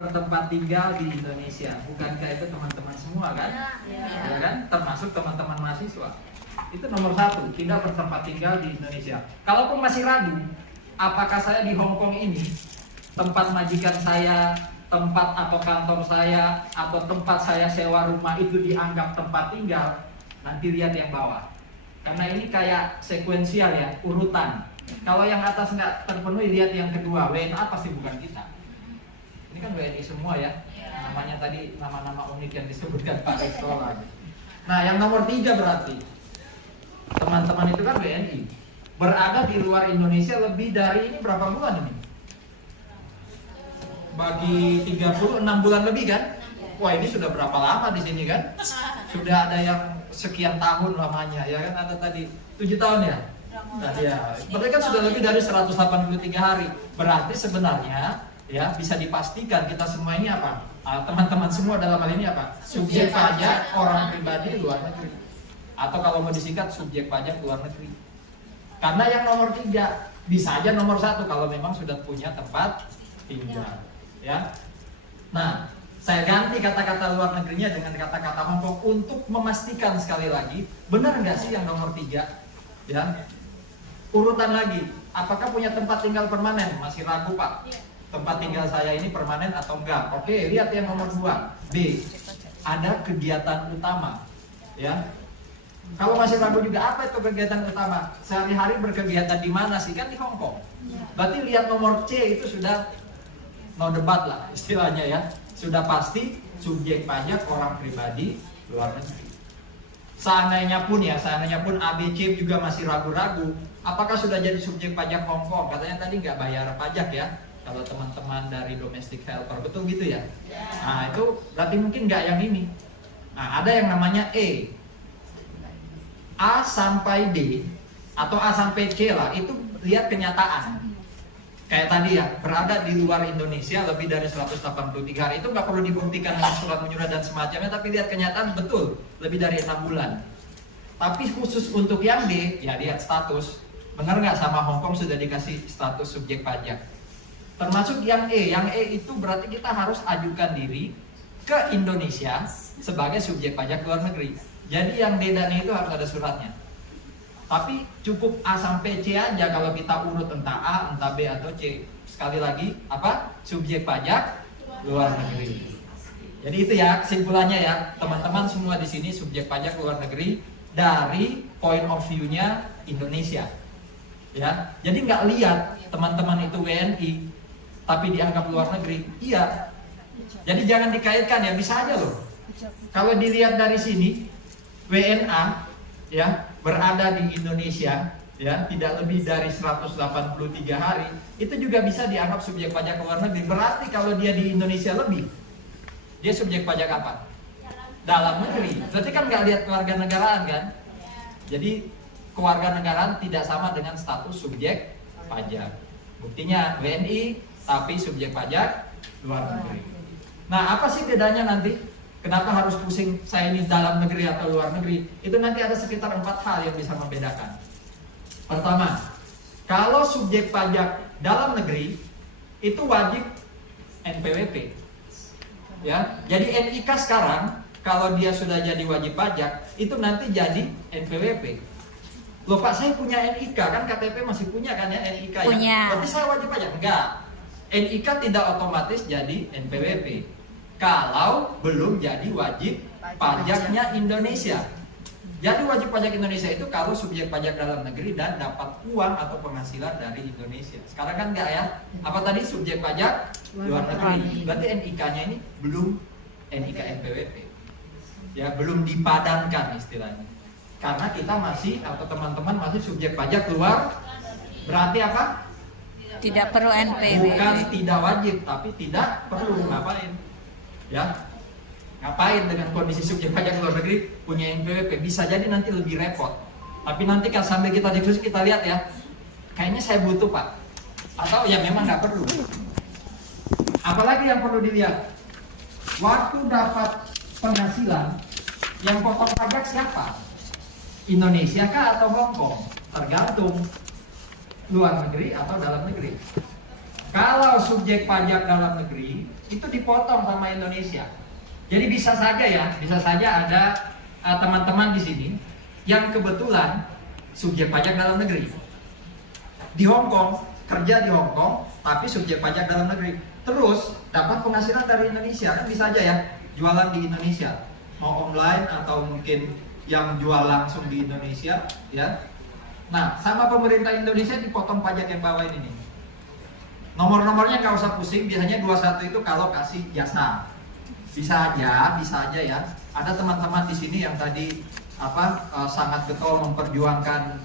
bertempat tinggal di Indonesia. Bukankah itu teman-teman semua kan? Ya kan? Termasuk teman-teman mahasiswa. Itu nomor satu, tidak bertempat tinggal di Indonesia. Kalaupun masih ragu, apakah saya di Hong Kong ini tempat majikan saya, tempat atau kantor saya, atau tempat saya sewa rumah itu dianggap tempat tinggal? Nanti lihat yang bawah. Karena ini kayak sekuensial ya, urutan. Kalau yang atas nggak terpenuhi, lihat yang kedua. WNA pasti bukan kita. Ini kan WNI semua ya. Namanya tadi nama-nama unik yang disebutkan Pak Sekolah. Nah, yang nomor 3 berarti teman-teman itu kan WNI berada di luar Indonesia lebih dari ini berapa bulan ini? Bagi 36 bulan lebih kan? Wah, ini sudah berapa lama di sini kan? Sudah ada yang sekian tahun lamanya ya kan, ada tadi 7 tahun ya? Nah, ya, mereka sudah lebih dari 183 hari. Berarti sebenarnya ya bisa dipastikan kita semua ini apa? Teman-teman semua dalam hal ini apa? Subjek pajak orang pribadi luar negeri. Atau kalau mau disingkat subjek pajak luar negeri. Karena yang nomor 3 bisa aja nomor 1 kalau memang sudah punya tempat tinggal. Ya. Nah, saya ganti kata-kata luar negerinya dengan kata-kata Hong Kong untuk memastikan sekali lagi, benar nggak sih yang nomor 3? Ya. Urutan lagi, apakah punya tempat tinggal permanen? Masih ragu Pak. Tempat tinggal saya ini permanen atau enggak? Oke, lihat yang nomor 2. B. Ada kegiatan utama. Ya. Kalau masih ragu juga, apa itu kegiatan utama? Sehari-hari berkegiatan di mana sih? Kan di Hong Kong. Berarti lihat nomor C itu sudah no debat lah istilahnya ya. Sudah pasti subjek pajak orang pribadi luar negeri. Seandainya pun ABC juga masih ragu-ragu, apakah sudah jadi subjek pajak Hong Kong? Katanya tadi nggak bayar pajak ya. Kalau teman-teman dari domestic helper, betul gitu ya? Nah, itu berarti mungkin nggak yang ini. Nah, ada yang namanya E. A sampai D atau A sampai C lah, itu lihat kenyataan. Kayak tadi ya, berada di luar Indonesia lebih dari 183 hari, itu nggak perlu dibuktikan dengan surat menyurat dan semacamnya, tapi lihat kenyataan betul, lebih dari 6 bulan. Tapi khusus untuk yang D, ya lihat status. Benar nggak sama Hong Kong sudah dikasih status subjek pajak? Termasuk yang E itu berarti kita harus ajukan diri ke Indonesia sebagai subjek pajak luar negeri. Jadi yang D dan E itu harus ada suratnya. Tapi cukup A sampai C aja kalau kita urut entah A, entah B atau C. Sekali lagi, apa? Subjek pajak luar negeri. Jadi itu ya kesimpulannya ya, teman-teman semua di sini subjek pajak luar negeri dari point of view-nya Indonesia. Ya, jadi nggak lihat teman-teman itu WNI tapi dianggap luar negeri. Iya. Jadi jangan dikaitkan ya, bisa aja loh. Kalau dilihat dari sini WNA ya berada di Indonesia ya tidak lebih dari 183 hari, itu juga bisa dianggap subjek pajak luar negeri. Berarti kalau dia di Indonesia lebih, dia subjek pajak apa? Dalam negeri. Berarti kan nggak lihat kewarganegaraan kan? Jadi kewarganegaraan tidak sama dengan status subjek pajak. Buktinya WNI tapi subjek pajak luar negeri. Nah, apa sih bedanya nanti? Kenapa harus pusing saya ini dalam negeri atau luar negeri? Itu nanti ada sekitar 4 hal yang bisa membedakan. Pertama, kalau subjek pajak dalam negeri itu wajib NPWP. Ya, jadi NIK sekarang kalau dia sudah jadi wajib pajak itu nanti jadi NPWP. Loh Pak, saya punya NIK kan, KTP masih punya kan ya NIK ya? Berarti saya wajib pajak? Enggak. NIK tidak otomatis jadi NPWP kalau belum jadi wajib pajaknya Indonesia. Jadi wajib pajak Indonesia itu kalau subjek pajak dalam negeri dan dapat uang atau penghasilan dari Indonesia. Sekarang kan enggak ya? Apa tadi subjek pajak luar negeri? Berarti NIK-nya ini belum NIK NPWP. Ya, belum dipadankan istilahnya. Karena kita masih atau teman-teman masih subjek pajak luar, berarti apa? Tidak perlu NPWP. Bukan tidak wajib, tapi tidak perlu. Ngapain? Ya, ngapain dengan kondisi subjek pajak luar negeri punya NPWP? Bisa jadi nanti lebih repot. Tapi nanti kan sambil kita diskusi kita lihat ya, kayaknya saya butuh Pak, atau ya memang nggak perlu. Apalagi yang perlu dilihat, waktu dapat penghasilan yang pokok pajak siapa? Indonesia kah atau Hong Kong? Tergantung luar negeri atau dalam negeri. Kalau subjek pajak dalam negeri itu dipotong sama Indonesia. Jadi bisa saja ya, bisa saja ada teman-teman di sini yang kebetulan subjek pajak dalam negeri. Di Hong Kong, kerja di Hong Kong, tapi subjek pajak dalam negeri. Terus dapat penghasilan dari Indonesia, kan bisa aja ya, jualan di Indonesia. Mau online atau mungkin yang jual langsung di Indonesia, ya. Nah, sama pemerintah Indonesia dipotong pajak yang bawah ini nih. Nomor-nomornya nggak usah pusing, biasanya 21 itu kalau kasih jasa. Bisa aja ya. Ada teman-teman di sini yang tadi sangat getol memperjuangkan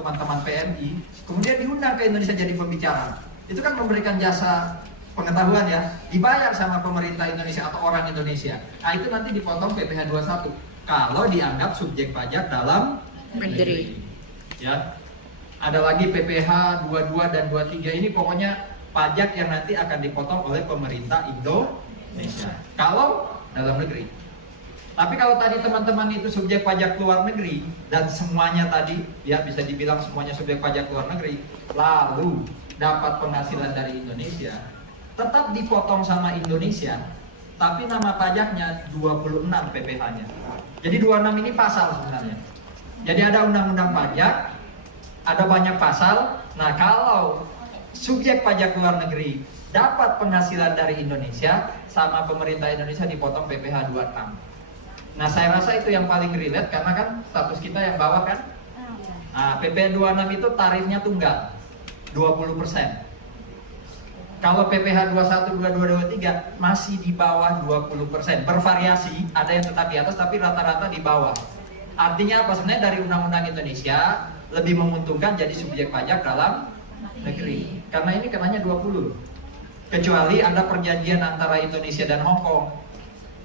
teman-teman PMI, kemudian diundang ke Indonesia jadi pembicara. Itu kan memberikan jasa pengetahuan ya, dibayar sama pemerintah Indonesia atau orang Indonesia. Nah, itu nanti dipotong PPh 21 kalau dianggap subjek pajak dalam negeri. Ya. Ada lagi PPh 22 dan 23, ini pokoknya pajak yang nanti akan dipotong oleh pemerintah Indonesia kalau dalam negeri. Tapi kalau tadi teman-teman itu subjek pajak luar negeri dan semuanya tadi ya bisa dibilang semuanya subjek pajak luar negeri, lalu dapat penghasilan dari Indonesia, tetap dipotong sama Indonesia, tapi nama pajaknya 26 PPh-nya. Jadi 26 ini pasal sebenarnya. Jadi ada undang-undang pajak, ada banyak pasal. Nah, kalau subjek pajak luar negeri dapat penghasilan dari Indonesia, sama pemerintah Indonesia dipotong PPh 26. Nah, saya rasa itu yang paling relate karena kan status kita yang bawah kan. Nah, PPh 26 itu tarifnya tunggal 20%. Kalau PPh 21, 22, 23 masih di bawah 20%. Bervariasi, ada yang tetap di atas tapi rata-rata di bawah. Artinya apa? Sebenarnya dari undang-undang Indonesia lebih menguntungkan jadi subjek pajak dalam negeri. Karena ini kenanya 20. Kecuali ada perjanjian antara Indonesia dan Hong Kong.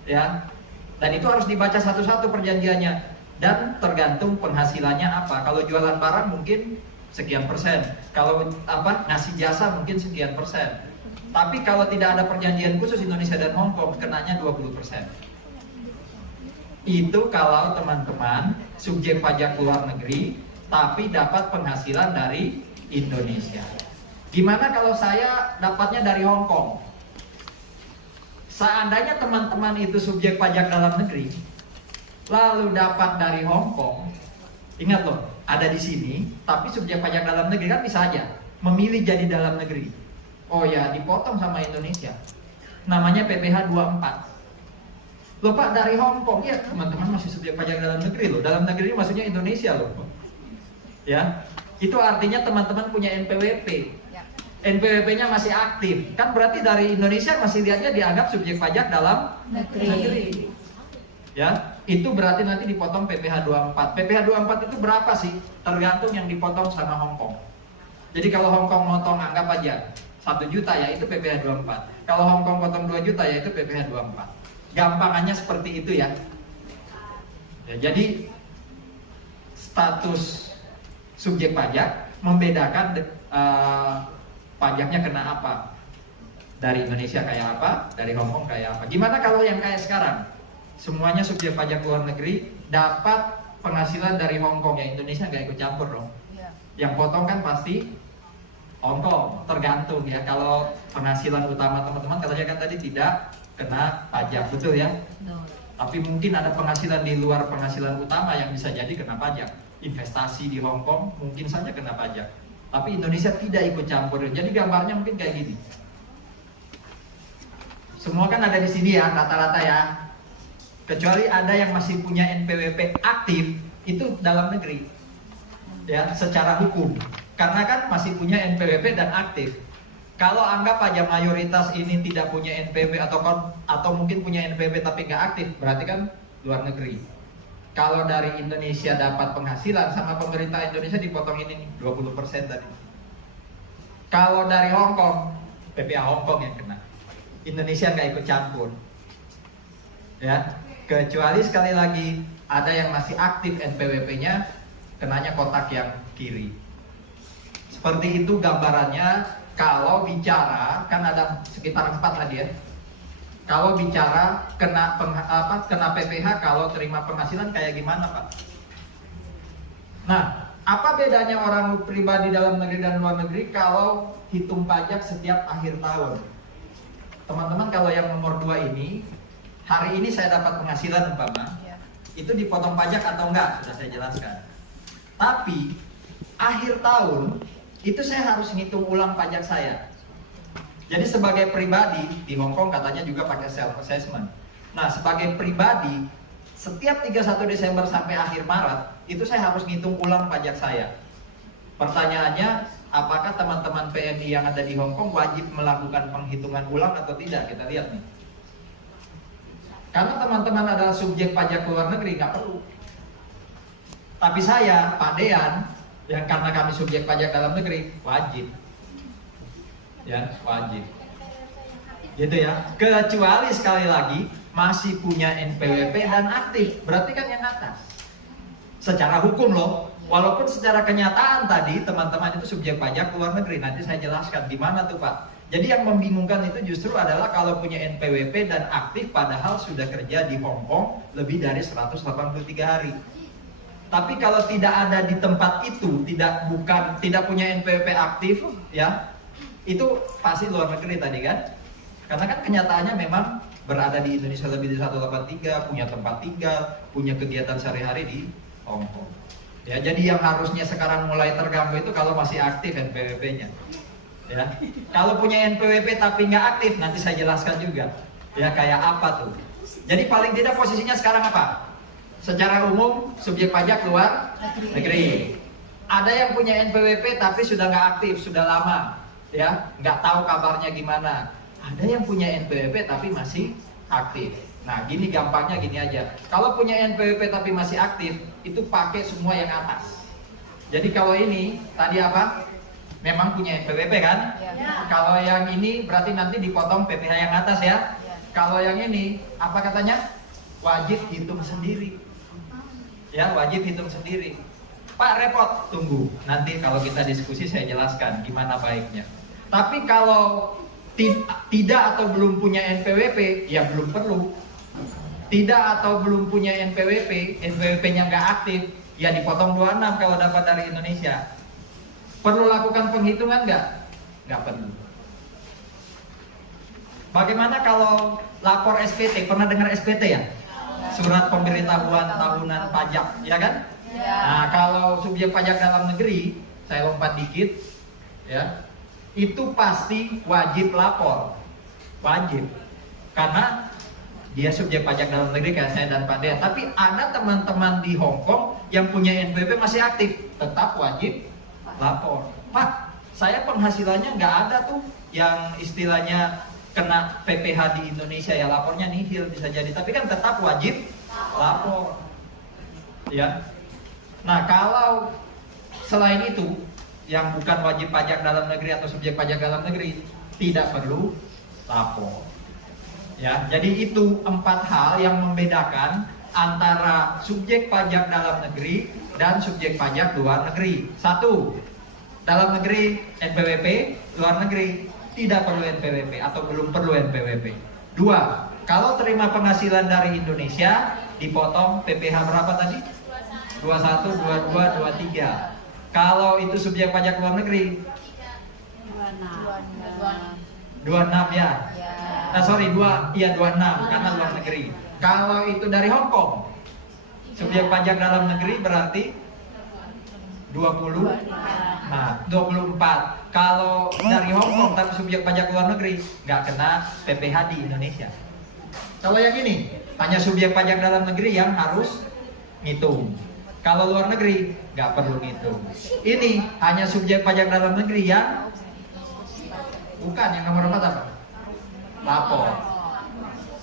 Ya. Dan itu harus dibaca satu-satu perjanjiannya. Dan tergantung penghasilannya apa. Kalau jualan barang mungkin sekian persen. Kalau ngasih jasa mungkin sekian persen. Tapi kalau tidak ada perjanjian khusus Indonesia dan Hong Kong, kenanya 20%. Itu kalau teman-teman subjek pajak luar negeri tapi dapat penghasilan dari Indonesia. Gimana kalau saya dapatnya dari Hong Kong? Seandainya teman-teman itu subjek pajak dalam negeri, lalu dapat dari Hong Kong, ingat loh, ada di sini, tapi subjek pajak dalam negeri kan bisa aja memilih jadi dalam negeri. Oh ya, dipotong sama Indonesia. Namanya PPh 24. Loh Pak, dari Hong Kong, ya teman-teman masih subjek pajak dalam negeri loh. Dalam negeri ini maksudnya Indonesia loh. Ya, itu artinya teman-teman punya NPWP. NPWP-nya masih aktif, kan berarti dari Indonesia masih lihatnya dianggap subjek pajak dalam negeri. Ya, itu berarti nanti dipotong PPh 24. PPh 24 itu berapa sih? Tergantung yang dipotong sama Hong Kong. Jadi kalau Hong Kong motong anggap aja 1 juta ya itu PPh 24. Kalau Hong Kong potong 2 juta ya itu PPh 24. Gampangannya seperti itu ya. Jadi status subjek pajak membedakan pajaknya kena apa, dari Indonesia kayak apa, dari Hong Kong kayak apa. Gimana kalau yang kayak sekarang semuanya subjek pajak luar negeri dapat penghasilan dari Hong Kong, ya Indonesia nggak ikut campur dong. Yang potong kan pasti Hong Kong, tergantung ya. Kalau penghasilan utama teman-teman katanya kan tadi tidak kena pajak, betul ya? Tapi mungkin ada penghasilan di luar penghasilan utama yang bisa jadi kena pajak. Investasi di Hong Kong mungkin saja kena pajak. Tapi Indonesia tidak ikut campur. Jadi gambarnya mungkin kayak gini. Semua kan ada di sini ya, rata-rata ya. Kecuali ada yang masih punya NPWP aktif, itu dalam negeri. Ya, secara hukum. Karena kan masih punya NPWP dan aktif. Kalau anggap aja mayoritas ini tidak punya NPWP atau mungkin punya NPWP tapi nggak aktif, berarti kan luar negeri. Kalau dari Indonesia dapat penghasilan, sama pemerintah Indonesia dipotong ini nih, 20% tadi. Kalau dari Hong Kong, PPh Hong Kong yang kena. Indonesia nggak ikut campur. Ya, kecuali sekali lagi ada yang masih aktif NPWP-nya, kenanya kotak yang kiri. Seperti itu gambarannya. Kalau bicara, kan ada sekitar 4 tadi ya. Kalau bicara kena PPh kalau terima penghasilan kayak gimana Pak? Nah, apa bedanya orang pribadi dalam negeri dan luar negeri kalau hitung pajak setiap akhir tahun? Teman-teman, kalau yang nomor 2 ini, hari ini saya dapat penghasilan umpama, itu dipotong pajak atau enggak? Sudah saya jelaskan. Tapi akhir tahun itu saya harus ngitung ulang pajak saya. Jadi sebagai pribadi di Hong Kong katanya juga pakai self assessment. Nah, sebagai pribadi setiap 31 Desember sampai akhir Maret itu saya harus ngitung ulang pajak saya. Pertanyaannya, apakah teman-teman PMI yang ada di Hong Kong wajib melakukan penghitungan ulang atau tidak? Kita lihat nih. Karena teman-teman adalah subjek pajak luar negeri, nggak perlu. Tapi saya, Pak Dean, yang karena kami subjek pajak dalam negeri, wajib. Ya, wajib. Gitu ya. Kecuali sekali lagi masih punya NPWP dan aktif, berarti kan yang atas. Secara hukum loh, walaupun secara kenyataan tadi teman-teman itu subjek pajak luar negeri, nanti saya jelaskan di mana tuh Pak. Jadi yang membingungkan itu justru adalah kalau punya NPWP dan aktif padahal sudah kerja di Hong Kong lebih dari 183 hari. Tapi kalau tidak ada di tempat itu, tidak punya NPWP aktif, ya itu pasti luar negeri tadi kan. Karena kan kenyataannya memang berada di Indonesia lebih dari 183, punya tempat tinggal, punya kegiatan sehari-hari di Hong Kong. Ya, jadi yang harusnya sekarang mulai terganggu itu kalau masih aktif NPWP-nya. Ya, kalau punya NPWP tapi nggak aktif, nanti saya jelaskan juga. Ya, kayak apa tuh? Jadi paling tidak posisinya sekarang apa? Secara umum subjek pajak luar negeri. Ada yang punya NPWP tapi sudah nggak aktif, sudah lama, ya, nggak tahu kabarnya gimana. Ada yang punya NPWP tapi masih aktif. Nah, gini gampangnya gini aja. Kalau punya NPWP tapi masih aktif, itu pakai semua yang atas. Jadi kalau ini tadi apa? Memang punya NPWP kan? Ya. Kalau yang ini berarti nanti dipotong PPh yang atas ya. Kalau yang ini apa katanya? Wajib hitung sendiri. Ya, wajib hitung sendiri. Pak repot, tunggu. Nanti kalau kita diskusi saya jelaskan gimana baiknya. Tapi kalau tidak atau belum punya NPWP, ya belum perlu. Tidak atau belum punya NPWP, NPWP-nya nggak aktif, ya dipotong 26 kalau dapat dari Indonesia. Perlu lakukan penghitungan nggak? Nggak perlu. Bagaimana kalau lapor SPT? Pernah dengar SPT ya? Surat pemberitahuan tahunan pajak, ya kan? Ya. Nah, kalau subjek pajak dalam negeri, saya lompat dikit, ya. Itu pasti wajib lapor, wajib, karena dia subjek pajak dalam negeri kayak saya dan Pak Dea. Tapi ada teman-teman di Hong Kong yang punya NPWP masih aktif, tetap wajib lapor. Pak, saya penghasilannya nggak ada tuh yang istilahnya kena PPh di Indonesia, ya lapornya nihil bisa jadi, tapi kan tetap wajib lapor, ya. Nah, kalau selain itu yang bukan wajib pajak dalam negeri atau subjek pajak dalam negeri tidak perlu lapor. Ya, jadi itu 4 hal yang membedakan antara subjek pajak dalam negeri dan subjek pajak luar negeri. 1. Dalam negeri NPWP, luar negeri tidak perlu NPWP atau belum perlu NPWP. 2. Kalau terima penghasilan dari Indonesia dipotong PPh berapa tadi? 21, 22, 23. Kalau itu subjek pajak luar negeri 26 ya. Nah, sorry, 26 karena luar negeri. Kalau itu dari Hong Kong, subjek pajak dalam negeri berarti 20. Nah, 24. Kalau dari Hong Kong tapi subjek pajak luar negeri nggak kena PPh di Indonesia. Kalau yang ini hanya subjek pajak dalam negeri yang harus ngitung. Kalau luar negeri nggak perlu ngitung. Ini hanya subjek pajak dalam negeri yang bukan yang nomor 4 apa? Lapor.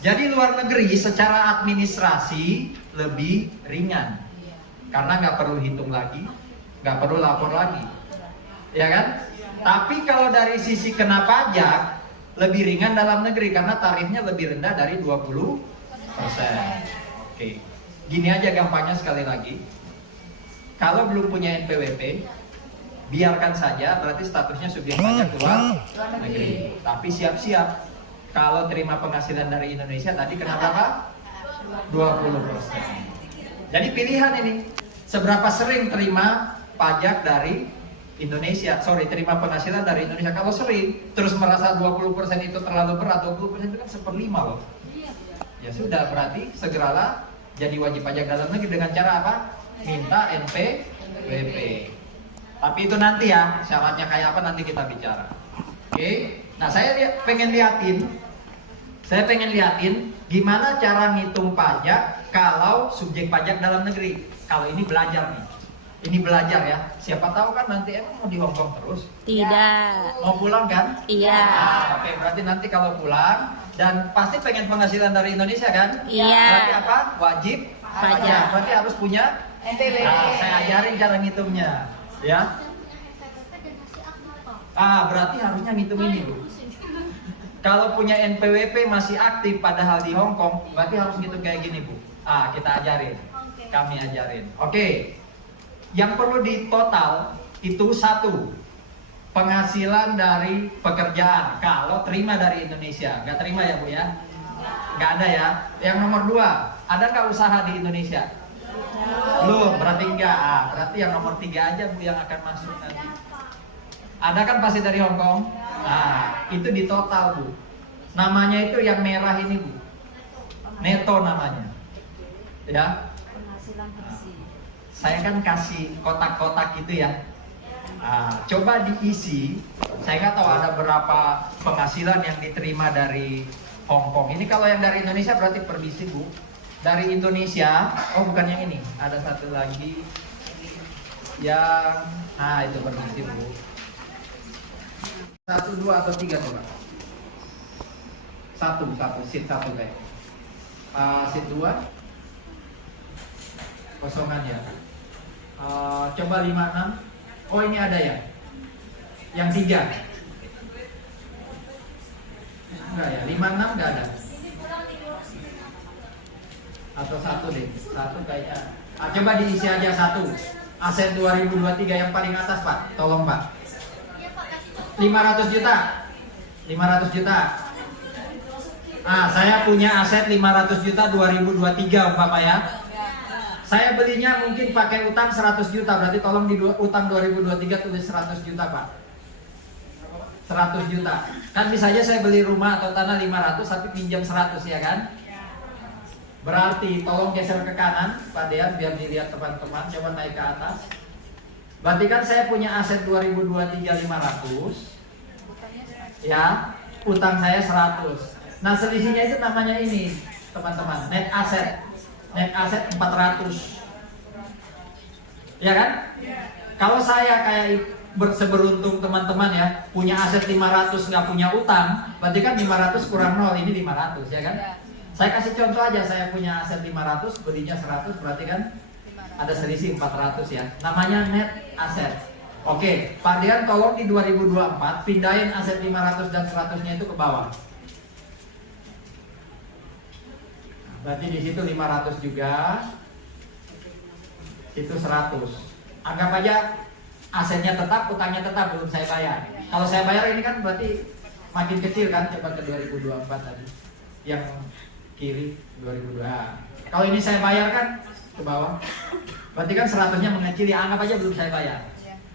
Jadi luar negeri secara administrasi lebih ringan karena nggak perlu hitung lagi, nggak perlu lapor lagi, ya kan? Tapi kalau dari sisi kena pajak lebih ringan dalam negeri karena tarifnya lebih rendah dari 20%. Oke, gini aja gampangnya sekali lagi. Kalau belum punya NPWP, biarkan saja, berarti statusnya subjek pajak luar negeri. Tapi siap-siap, kalau terima penghasilan dari Indonesia tadi kena berapa? 20%. Jadi pilihan ini, seberapa sering terima pajak dari Indonesia, terima penghasilan dari Indonesia. Kalau sering terus merasa 20% itu terlalu berat, 20% itu kan 1/5 loh. Ya sudah, berarti segeralah jadi wajib pajak dalam negeri dengan cara apa? Minta NPWP. Tapi itu nanti ya, syaratnya kayak apa nanti kita bicara. Oke. Nah, saya pengen liatin gimana cara ngitung pajak kalau subjek pajak dalam negeri. Kalau ini belajar nih. Ini belajar ya. Siapa tahu kan nanti emang mau di Hong Kong terus? Tidak. Mau pulang kan? Iya. Nah, oke, berarti nanti kalau pulang dan pasti pengen penghasilan dari Indonesia kan? Iya. Berarti apa? Wajib Pajak. Berarti harus punya NPWP. Nah, saya ajarin cara ngitungnya, ya. Berarti harusnya ngitung ini, Bu. Kalau punya NPWP masih aktif padahal di Hong Kong, berarti harus ngitung kayak gini, Bu. Kita ajarin. Kami ajarin. Oke. Yang perlu di total itu 1, penghasilan dari pekerjaan. Kalau terima dari Indonesia, nggak terima ya, Bu ya? Nggak ada ya. Yang nomor 2, ada nggak usaha di Indonesia? Belum, berarti enggak. Berarti yang nomor 3 aja, Bu, yang akan masuk nanti. Ada kan pasti dari Hong Kong? Itu di total, Bu. Namanya itu yang merah ini, Bu. Neto namanya. Ya. Saya kan kasih kotak-kotak gitu ya. Coba diisi. Saya nggak tahu ada berapa penghasilan yang diterima dari Hong Kong. Ini kalau yang dari Indonesia berarti permisi, Bu. Dari Indonesia, bukan yang ini. Ada satu lagi yang, itu permisi, Bu. 1, 2 atau 3 coba. 1, seat 1 kayak. Seat 2 kosongan ya. Coba 5, 6. Ini ada ya. Yang 3. Enggak ya, 5, 6 enggak ada. Atau 1 deh. 1 kayaknya. Coba diisi aja 1. Aset 2023 yang paling atas, Pak. Tolong, Pak. 500 juta. 500 juta. Saya punya aset 500 juta 2023, Bapak ya. Saya belinya mungkin pakai utang 100 juta, berarti tolong di utang 2023 tulis 100 juta, Pak. 100 juta. Kan bisa aja saya beli rumah atau tanah 500 tapi pinjam 100 ya kan? Berarti tolong geser ke kanan, Pak Dean, biar dilihat teman-teman. Coba naik ke atas. Berarti kan saya punya aset 2023 500. Ya, utang saya 100. Nah, selisihnya itu namanya ini, teman-teman, net asset. Net asset 400. Ya kan? Kalau saya kayak seberuntung teman-teman ya, punya aset 500 nggak punya utang, berarti kan 500 kurang 0, ini 500 ya kan? Saya kasih contoh aja, saya punya aset 500, belinya 100, berarti kan ada selisih 400 ya. Namanya net asset. Oke, Pak Dian tolong di 2024 pindahin aset 500 dan 100-nya itu ke bawah. Berarti di situ 500 juga, itu 100. Anggap aja asetnya tetap, utangnya tetap, belum saya bayar. Kalau saya bayar ini kan berarti makin kecil kan, coba ke 2024 tadi. Yang kiri 2002. Kalau ini saya bayar kan ke bawah. Berarti kan 100-nya mengecil, ya anggap aja belum saya bayar.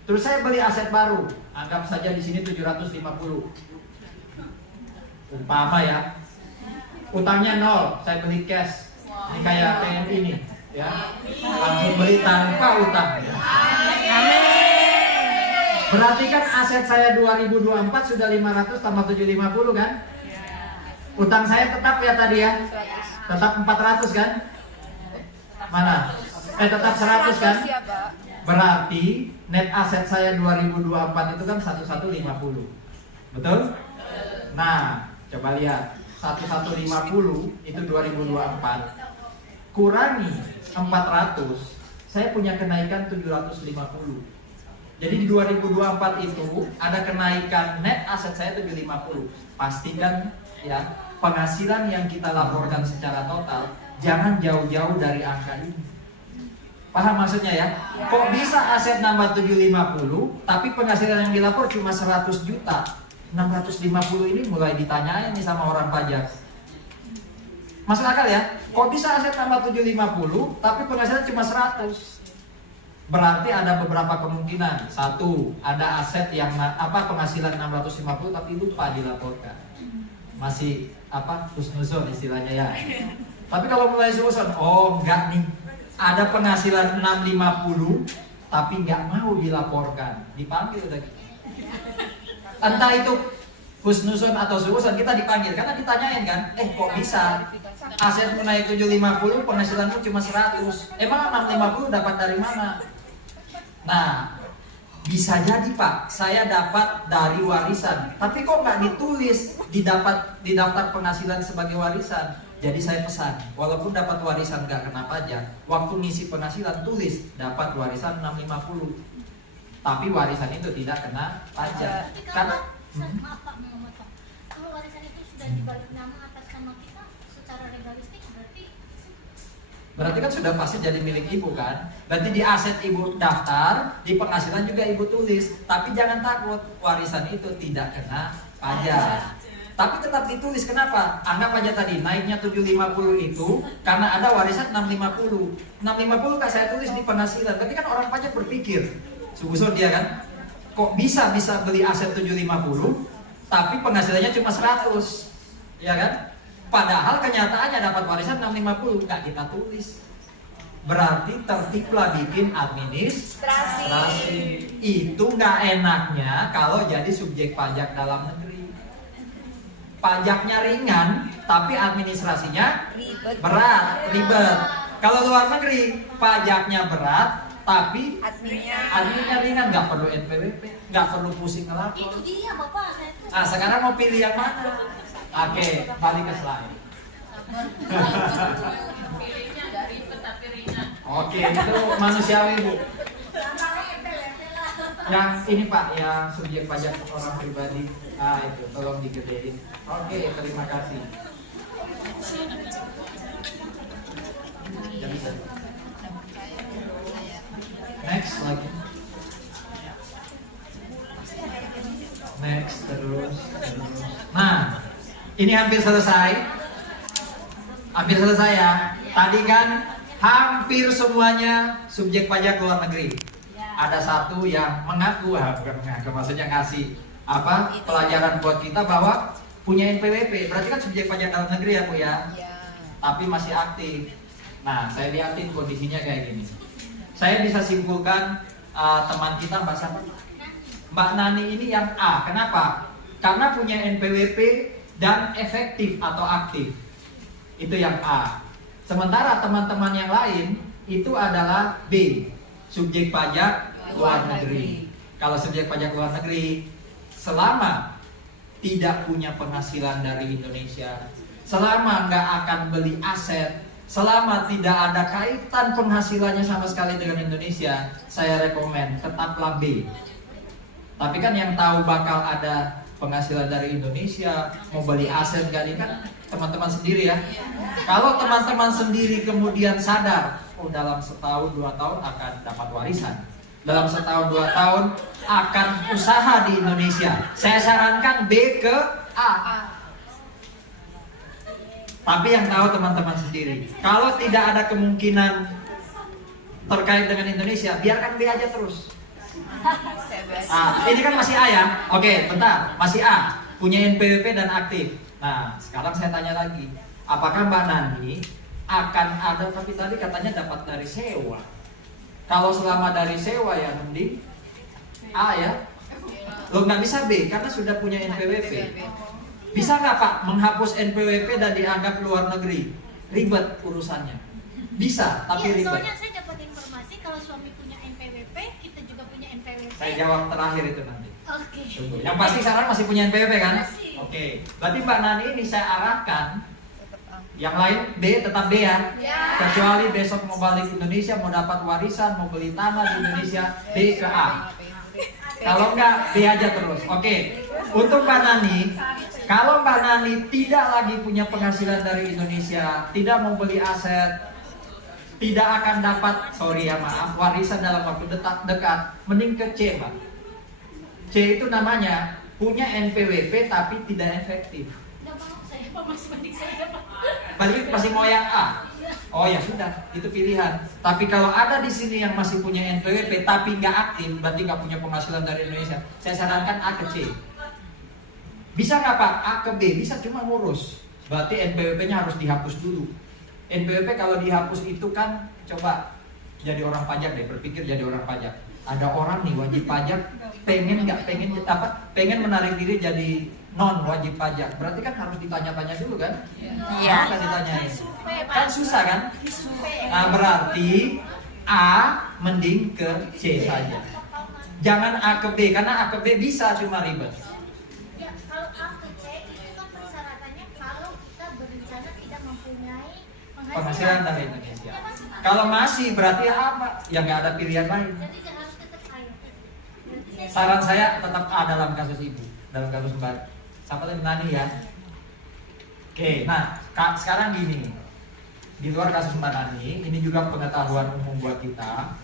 Terus saya beli aset baru, anggap saja di sini 750. Umpama ya. Utangnya 0, saya beli cash. Ini kayak TNI nih, ya. Langsung beli tanpa utang. Ya. Berarti kan aset saya 2024 sudah 500 tambah 750 kan? Utang saya tetap ya tadi ya? Tetap 400 kan? Mana? Tetap 100 kan? Berarti net aset saya 2024 itu kan 1150. Betul? Nah, coba lihat. 1150 itu 2024 kurangi 400, saya punya kenaikan 750. Jadi di 2024 itu ada kenaikan net aset saya 750. Pastikan ya, penghasilan yang kita laporkan secara total jangan jauh-jauh dari angka ini. Paham maksudnya ya? Kok bisa aset nambah 750 tapi penghasilan yang dilapor cuma 100 juta? 650 ini mulai ditanyain nih sama orang pajak. Masuk akal ya? Kok bisa aset tambah 750 tapi penghasilan cuma 100? Berarti ada beberapa kemungkinan. Satu, ada aset yang penghasilan 650 tapi lupa dilaporkan. Masih husnuzon istilahnya ya. Tapi kalau mulai suuzon, oh enggak nih, ada penghasilan 650 tapi enggak mau dilaporkan, dipanggil udah. Entah itu husnuzon atau suuzon, kita dipanggil karena ditanyain kan, kok bisa asetmu naik 750, penghasilanmu cuma 100, emang 650 dapat dari mana? Nah, bisa jadi Pak, saya dapat dari warisan, tapi kok nggak ditulis di daftar penghasilan sebagai warisan. Jadi saya pesan, walaupun dapat warisan nggak kena pajak, waktu ngisi penghasilan tulis dapat warisan 650, tapi warisan itu tidak kena pajak. Karena maaf Pak, memotong. Kalau warisan itu sudah dibalik nama atas nama kita secara legalistik, berarti kan sudah pasti jadi milik ibu kan. Berarti di aset ibu daftar, di penghasilan juga ibu tulis. Tapi jangan takut, warisan itu tidak kena pajak. Tapi tetap ditulis, kenapa? Anggap aja tadi naiknya 750 itu karena ada warisan 650. 650 kan saya tulis di penghasilan. Tapi kan orang pajak berpikir, sugusur dia kan, kok bisa beli aset 750 tapi penghasilannya cuma 100, ya kan? Padahal kenyataannya dapat warisan 650, nggak kita tulis. Berarti tertiblah bikin administrasi. Itu nggak enaknya kalau jadi subjek pajak dalam negeri. Pajaknya ringan, tapi administrasinya berat, ribet. Kalau luar negeri, pajaknya berat, tapi adminnya ringan, nggak perlu NPWP, nggak perlu pusing ngelapor. itu dia Bapak, saya tuh. Nah, sekarang mau pilih yang mana? Oke, balik ke slide. Pilihnya nggak ribet tapi ringan. Oke, itu manusiawi Bu. Yang ini Pak, yang subjek pajak orang pribadi. Itu tolong digedein. Oke, terima kasih. Next lagi. Next terus. Nah, ini hampir selesai. Hampir selesai ya. Tadi kan hampir semuanya subjek pajak luar negeri. Ada satu yang mengaku, bukan mengaku, maksudnya ngasih pelajaran buat kita bahwa punya NPWP. Berarti kan subjek pajak dalam negeri ya Bu ya. Tapi masih aktif. Nah, saya lihatin kondisinya kayak gini. Saya bisa simpulkan teman kita Mbak siapa? Mbak Nani ini yang A. Kenapa? Karena punya NPWP dan efektif atau aktif. Itu yang A. Sementara teman-teman yang lain itu adalah B. Subjek pajak luar negeri. Kalau subjek pajak luar negeri, selama tidak punya penghasilan dari Indonesia, selama nggak akan beli aset, selama tidak ada kaitan penghasilannya sama sekali dengan Indonesia, saya rekomen tetaplah B. Tapi kan yang tahu bakal ada penghasilan dari Indonesia, mau beli aset kali kan teman-teman sendiri ya. Kalau teman-teman sendiri kemudian sadar, dalam setahun 2 tahun akan dapat warisan, dalam setahun 2 tahun akan usaha di Indonesia, saya sarankan B ke A. Tapi yang tahu teman-teman sendiri. Kalau tidak ada kemungkinan terkait dengan Indonesia, biarkan B aja terus. Ini kan masih A ya. Oke, bentar, masih A, punya NPWP dan aktif. Nah, sekarang saya tanya lagi, apakah Mbak Nani akan ada, tapi tadi katanya dapat dari sewa. Kalau selama dari sewa ya mending A ya. Lo nggak bisa B karena sudah punya NPWP. Bisa nggak Pak menghapus NPWP dan dianggap luar negeri? Ribet urusannya. Bisa, tapi ribet. Soalnya saya dapat informasi kalau suami punya NPWP, kita juga punya NPWP. Saya jawab terakhir itu nanti. Oke. Tunggu. Yang pasti sekarang masih punya NPWP kan? Masih. Oke. Berarti Mbak Nani ini saya arahkan. Yang lain B tetap B ya. Kecuali besok mau balik Indonesia, mau dapat warisan, mau beli tanah di Indonesia, B ke A. Kalau enggak, B aja terus. Oke. Untuk Mbak Nani, kalau Mbak Nani tidak lagi punya penghasilan dari Indonesia, tidak mau beli aset, tidak akan dapat, warisan dalam waktu dekat, mending ke C, Mbak. C itu namanya punya NPWP tapi tidak efektif. Nggak mau, saya masih mending saya dapat. Balik masih mau yang A. Oh ya sudah, itu pilihan. Tapi kalau ada di sini yang masih punya NPWP tapi nggak aktif, berarti nggak punya penghasilan dari Indonesia, saya sarankan A ke C. Bisa nggak Pak? A ke B, bisa cuma ngurus. Berarti NPWP-nya harus dihapus dulu. NPWP kalau dihapus itu kan, coba jadi orang pajak deh, berpikir jadi orang pajak. Ada orang nih wajib pajak, pengen menarik diri jadi non wajib pajak, berarti kan harus ditanya-tanya dulu kan? Iya. Apa ditanyain? Kan susah kan? Nah berarti A mending ke C saja. Jangan A ke B, karena A ke B bisa cuma ribet. Ya, kalau A ke C itu kan persyaratannya kalau kita berencana tidak mempunyai Penghasilan dari Indonesia. Ya, Mas. Kalau masih berarti apa? Ya nggak ada pilihan lain. Jadi dia harus tetap A. Berarti Saran saya tetap A dalam kasus ibu, dalam kasus Mbak. Siapa tadi Nani ya? Oke, nah sekarang gini, di luar kasus Mbak Nani, ini juga pengetahuan umum buat kita,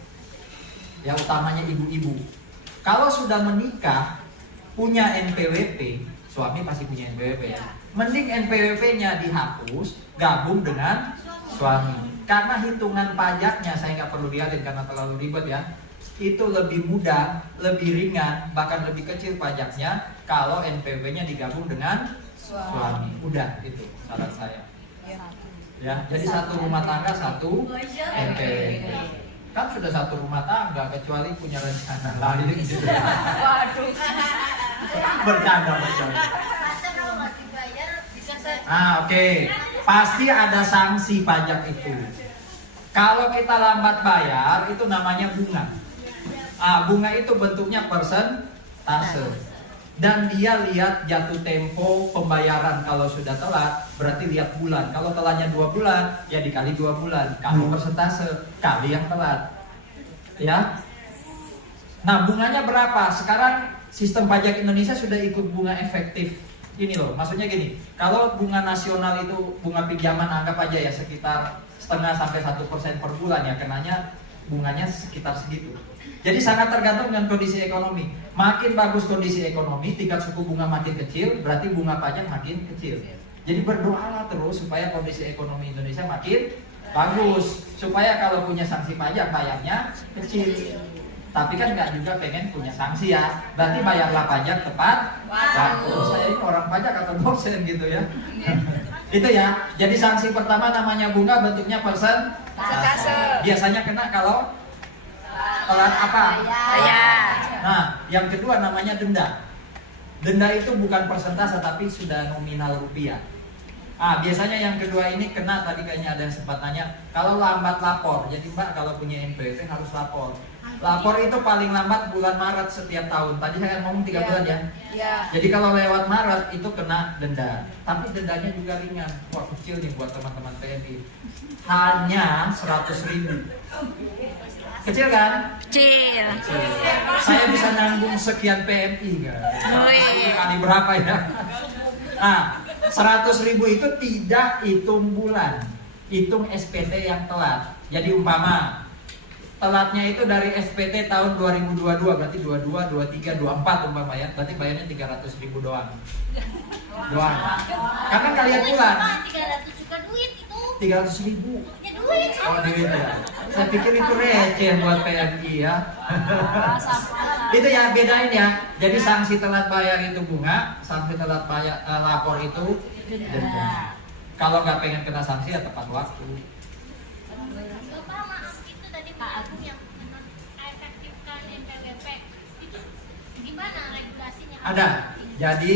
ya utamanya ibu-ibu. Kalau sudah menikah, punya NPWP, suami pasti punya NPWP ya. Mending NPWP-nya dihapus, gabung dengan suami. Karena hitungan pajaknya saya nggak perlu lihatin karena terlalu ribet ya. Itu lebih mudah, lebih ringan, bahkan lebih kecil pajaknya kalau NPWP-nya digabung dengan suami. Udah itu saran saya. Ya, jadi satu rumah tangga satu NPWP. Kan sudah satu rumah tangga kecuali punya rencana lain gitu. Waduh. Bercanda. masa kalau nggak dibayar bisa Oke. Pasti ada sanksi pajak itu. Kalau kita lambat bayar itu namanya bunga. Bunga itu bentuknya persentase. Dan dia lihat jatuh tempo pembayaran. Kalau sudah telat berarti lihat bulan. Kalau telatnya 2 bulan ya dikali 2 bulan, kali persentase, kali yang telat. Ya. Nah, bunganya berapa? Sekarang sistem pajak Indonesia sudah ikut bunga efektif. Ini loh, maksudnya gini. Kalau bunga nasional itu bunga pinjaman anggap aja ya sekitar 0,5-1% per bulan ya, kenanya bunganya sekitar segitu. Jadi sangat tergantung dengan kondisi ekonomi. Makin bagus kondisi ekonomi, tingkat suku bunga makin kecil, berarti bunga pajak makin kecil. Jadi berdoalah terus supaya kondisi ekonomi Indonesia makin bagus, supaya kalau punya sanksi pajak bayarnya kecil. Tapi kan nggak juga pengen punya sanksi ya. Berarti bayarlah pajak tepat waktu. Saya ini orang pajak atau dosen gitu ya. Itu ya. Jadi sanksi pertama namanya bunga, bentuknya persentase. Biasanya kena kalau telat apa? Nah, yang kedua namanya denda. Denda itu bukan persentase tapi sudah nominal rupiah. Biasanya yang kedua ini kena, tadi kayaknya ada yang sempat nanya, kalau lambat lapor. Jadi Mbak kalau punya NPWP harus lapor. Lapor itu paling lambat bulan Maret setiap tahun. Tadi saya ngomong 3 bulan ya. Jadi kalau lewat Maret itu kena denda. Tapi dendanya juga ringan. Wah kecil nih buat teman-teman PMI. Hanya 100.000. Kecil kan? Kecil. Saya bisa nanggung sekian PMI kan? Wih. Kali berapa ya? 100.000 itu tidak hitung bulan, hitung SPT yang telat. Jadi umpama telatnya itu dari SPT tahun 2022, berarti 22, 23, 24 umpama ya, berarti bayarnya 300.000 doang. Karena kalian bulan 300 juga duit itu 300.000. ya duit Oh duit ya. Saya pikir itu receh buat PMI ya. Itu ya bedain ya. Jadi sanksi telat bayar itu bunga, sanksi telat bayar lapor itu denda. Kalau nggak pengen kena sanksi ya tepat waktu. Bapak maaf itu tadi Pak Agung yang efektifkan NPWP itu gimana regulasinya? Ada. Jadi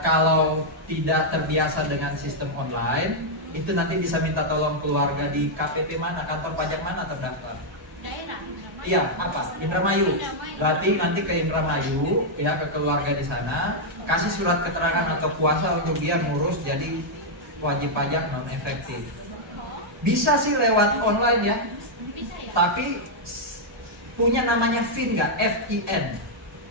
kalau tidak terbiasa dengan sistem online, itu nanti bisa minta tolong keluarga di KPP mana, kantor pajak mana terdaftar. Daerah. Iya, apa? Indramayu. Berarti nanti ke Indramayu, ya ke keluarga di sana, kasih surat keterangan atau kuasa untuk dia ngurus jadi wajib pajak non efektif. Bisa sih lewat online ya, Bisa ya? tapi punya namanya FIN nggak? FIN,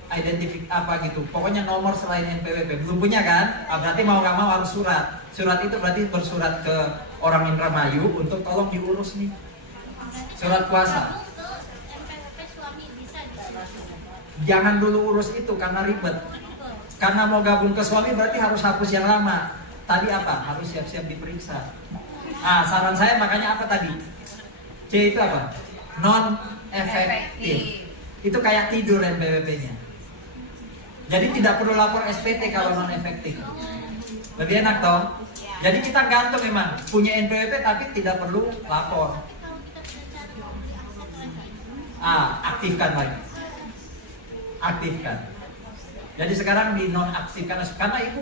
identifik apa gitu. Pokoknya nomor selain NPWP belum punya kan? Berarti mau nggak mau harus surat. Surat itu berarti bersurat ke orang Indramayu untuk tolong diurus nih. Surat kuasa. NPWP suami bisa Jangan dulu urus itu karena ribet. Karena mau gabung ke suami berarti harus hapus yang lama. Tadi apa? Harus siap-siap diperiksa. Saran saya makanya apa tadi? C itu apa? Non efektif. Itu kayak tidur NPWP-nya. Jadi tidak perlu lapor SPT kalau non efektif. Lebih enak toh? Jadi kita gantung memang punya NPWP tapi tidak perlu lapor. Tapi kalau kita punya cara mau diakses lagi, Aktifkan lagi. Aktifkan. Jadi sekarang di nonaktifkan karena ibu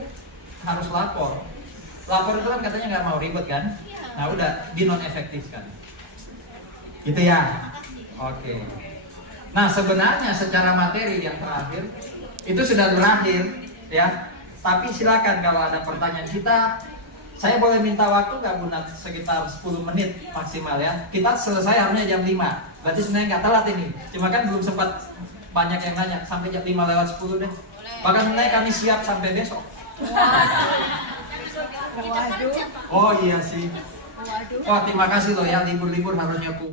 harus lapor. Lapor itu kan katanya nggak mau ribet kan? Nah udah di nonefektifkan. Gitu ya. Oke. Nah sebenarnya secara materi yang terakhir itu sudah berakhir ya. Tapi silakan kalau ada pertanyaan kita, saya boleh minta waktu nggak Bu Nat? Sekitar 10 menit maksimal ya. Kita selesai harusnya jam 5. Berarti sebenarnya nggak telat ini. Cuma kan belum sempat banyak yang nanya sampai jam 5 lewat 10 deh. Bahkan sebenarnya kami siap sampai besok. Waduh. Oh iya sih. Waduh. Oh terima kasih loh ya libur-libur harusnya